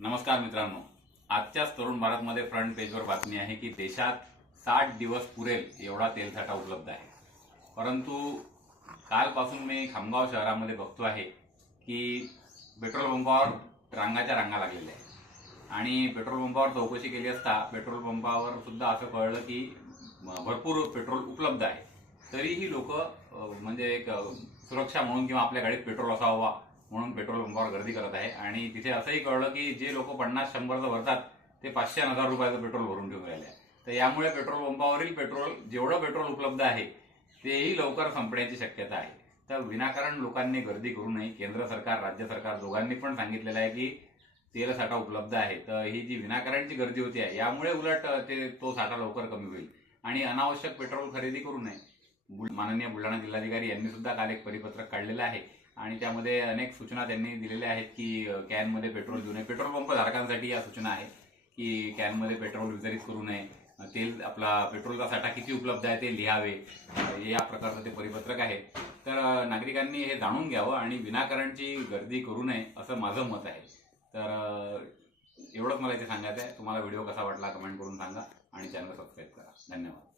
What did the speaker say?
नमस्कार मित्रांनो, आजच्याच तरुण भारतमध्ये फ्रंट पेजवर बातमी आहे की देशात 60 दिवस पुरेल एवढा तेलसाठा उपलब्ध आहे. परंतु कालपासून मी खामगाव शहरामध्ये बघतो आहे की पेट्रोल पंपावर रांगाच्या रांगा लागलेल्या आहेत आणि पेट्रोल पंपावर चौकशी केली असता पेट्रोल पंपावर सुद्धा असं कळलं की भरपूर पेट्रोल उपलब्ध आहे. तरीही लोक म्हणजे एक सुरक्षा म्हणून किंवा आपल्या गाडीत पेट्रोल असावा म्हणून पेट्रोल पंपावर गर्दी करत आहे. आणि तिथे असंही कळलं की जे लोक 50-100चं भरतात ते 500-1000 रुपयाचं पेट्रोल भरून ठेवून राहिले आहे. तर यामुळे पेट्रोल पंपावरील पेट्रोल जेवढं पेट्रोल उपलब्ध आहे तेही लवकर संपण्याची शक्यता आहे. तर विनाकारण लोकांनी गर्दी करू नये. केंद्र सरकार राज्य सरकार दोघांनी पण सांगितलेलं आहे की तेल साठा उपलब्ध आहे. तर ही जी विनाकारणची गर्दी होती आहे यामुळे उलट तो साठा लवकर कमी होईल आणि अनावश्यक पेट्रोल खरेदी करू नये. माननीय बुलढाणा जिल्हाधिकारी यांनी सुद्धा काल एक परिपत्रक काढलेलं आहे आणि त्यामध्ये अनेक सूचना त्यांनी दिलेल्या आहेत की कॅनमध्ये पेट्रोल देऊ नये. पेट्रोल पंप धारकांसाठी या सूचना आहे की कॅनमध्ये पेट्रोल वितरित करू नये. तेल आपला पेट्रोलचा साठा किती उपलब्ध आहे ते लिहावे. या प्रकारचं ते परिपत्रक आहे. तर नागरिकांनी हे जाणून घ्यावं आणि विनाकारणची गर्दी करू नये असं माझं मत आहे. तर एवढंच मला इथे सांगायचं आहे. तुम्हाला व्हिडिओ कसा वाटला कमेंट करून सांगा आणि चॅनल सबस्क्राईब करा. धन्यवाद.